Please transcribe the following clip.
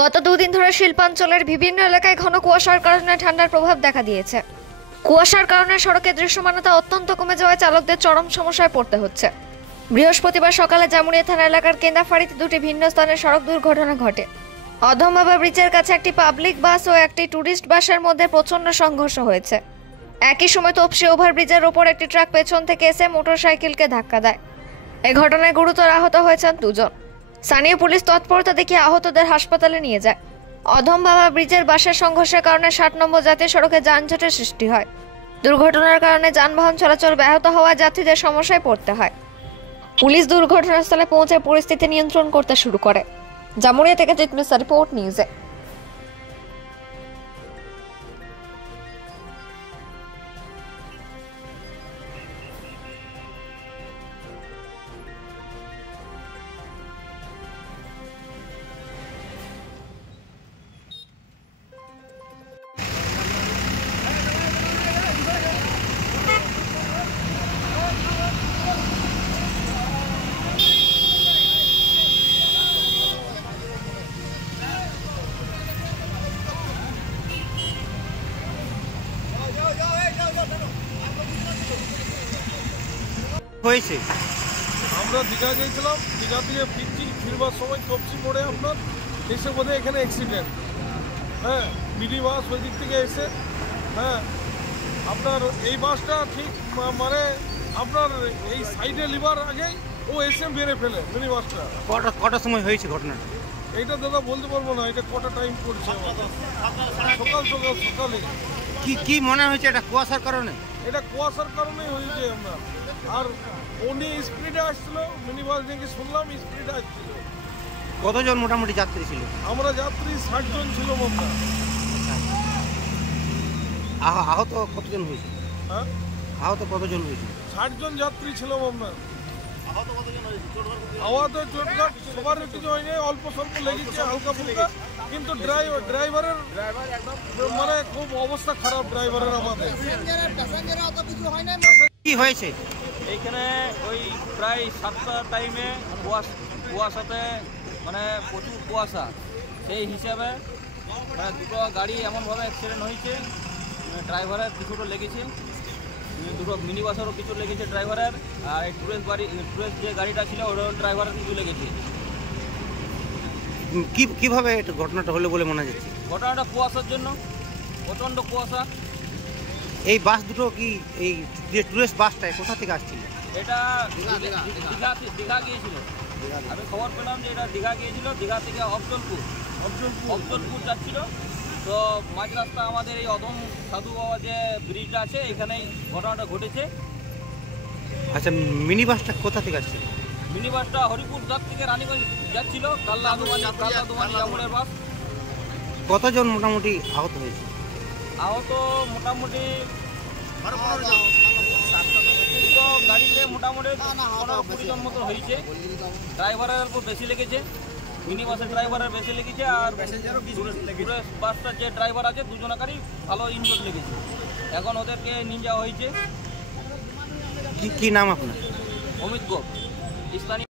গত দুদিন ধরে শিল্পাঞ্চলের বিভিন্ন এলাকায় ঘন কুয়াশার কারণে ঠান্ডার প্রভাব দেখা দিয়েছে। কুয়াশার কারণে সড়কের দৃশ্যমানতা অত্যন্ত কমে যাওয়ায় চালকদের চরম সমস্যায় পড়তে হচ্ছে। বৃহস্পতিবার সকালে জামুরিয়া থানা এলাকার কেন্দাফাড়িতে দুটি ভিন্ন স্থানে সড়ক দুর্ঘটনা ঘটে। অধমবাবা ব্রিজের কাছে একটি পাবলিক বাস ও একটি ট্যুরিস্ট বাসের মধ্যে প্রচণ্ড সংঘর্ষ হয়েছে। একই সময় তপসি ওভারব্রিজের ওপর একটি ট্রাক পেছন থেকে এসে মোটরসাইকেলকে ধাক্কা দেয়। এই ঘটনায় গুরুতর আহত হয়েছেন দুজন। স্থানীয় পুলিশ তৎপরতা দেখিয়ে আহতদের হাসপাতালে নিয়ে যায়। অধমবাবা ব্রিজের বাসের সংঘর্ষের কারণে ৬০ নম্বর জাতীয় সড়কে যানজটের সৃষ্টি হয়। দুর্ঘটনার কারণে যানবাহন চলাচল ব্যাহত হওয়ায় যাত্রীদের সমস্যায় পড়তে হয়। পুলিশ দুর্ঘটনাস্থলে পৌঁছে পরিস্থিতি নিয়ন্ত্রণ করতে শুরু করে। জামুরিয়া থেকে জিতমিসা রিপোর্ট নিউজে। হয়েছে আমরা দীঘা গিয়েছিলাম, দীঘা থেকে ফিরবার সময় তপসি মোড়ে আপনার এসে বোধহয় এখানে অ্যাক্সিডেন্ট। হ্যাঁ, মিনি বাস ওই দিক থেকে এসে আপনার এই বাসটা ঠিক মানে আপনার এই সাইডে লিবার আগেই ও এসে মেরে ফেলে মিনি বাসটা। কটার সময় হয়েছে ঘটনাটা? এইটা দাদা বলতে পারবো না, এটা কটা টাইম পড়ছে, সকালে। কি মনে হয়েছে এটা কুয়াশার কারণে? এটা কুয়াশার কারণেই হয়েছে। আমরা আর উনি স্পিডে আসছিল, মিনি বাস দেখে শুনলাম স্পিডে আসছিল। কতজন মোটামুটি যাত্রী ছিল? আমরা যাত্রী ৬০ জন ছিল। আহত কতজন হয়েছে? হ্যাঁ, আহত কতজন হয়েছে? ৬০ জন যাত্রী ছিল। আহত চোটঘাট সবার কিছু হয়নি, অল্প স্বল্প লেগেছে হালকা ফুলকা, কিন্তু ড্রাইভারের মানে খুব অবস্থা খারাপ ড্রাইভারের। আমাদের কি হয়েছে এইখানে? ওই প্রায় 7টার টাইমে কুয়াশাতে মানে প্রচুর কুয়াশা, সেই হিসাবে মানে দুটো গাড়ি এমনভাবে অ্যাক্সিডেন্ট হয়েছে। ড্রাইভারের কিছুটা লেগেছে, দুটো মিনি বাসেরও কিছু লেগেছে ড্রাইভারের, আর এই টুরিস্ট যে গাড়িটা ছিল ওটাও ড্রাইভারের কিছু লেগেছে। কিভাবে ঘটনাটা হলো বলে মনে যাচ্ছে? ঘটনাটা কুয়াশার জন্য, প্রচণ্ড কুয়াশা। এই বাস দুটো কি এই যে টুরিস্ট বাসটা কোথা থেকে আসছিল? এটা দীঘা গিয়েছিল। আমি খবর পেলাম যে এটা দীঘা গিয়েছিল, দীঘা থেকে অফজলপুর যাচ্ছিল। তো মাঝ রাস্তা আমাদের এই অধম সাধু বাবা যে ব্রিজটা আছে এখানেই ঘটনাটা ঘটেছে। আচ্ছা, মিনি বাসটা কোথা থেকে আসছিল? মিনি বাসটা হরিপুর ঘাট থেকে রানীগঞ্জ যাচ্ছিল, কাল্লা আদুমানি জামুরের বাস। কতজন মোটামুটি আহত হয়েছে? আহত মোটামুটি দুটো গাড়িতে মোটামুটি 15-20 জন মতো হয়েছে। ড্রাইভারের উপর বেশি লেগেছে, মিনি বাসের ড্রাইভারের বেশি লেগেছে, আর টুরিস্ট বাসটার যে ড্রাইভার আছে দুজনাকারই ভালো ইনজুরি লেগেছে। এখন ওদেরকে নিয়ে যাওয়া হয়েছে। কি নাম আপনার? অমিত গোপ, স্থানীয়।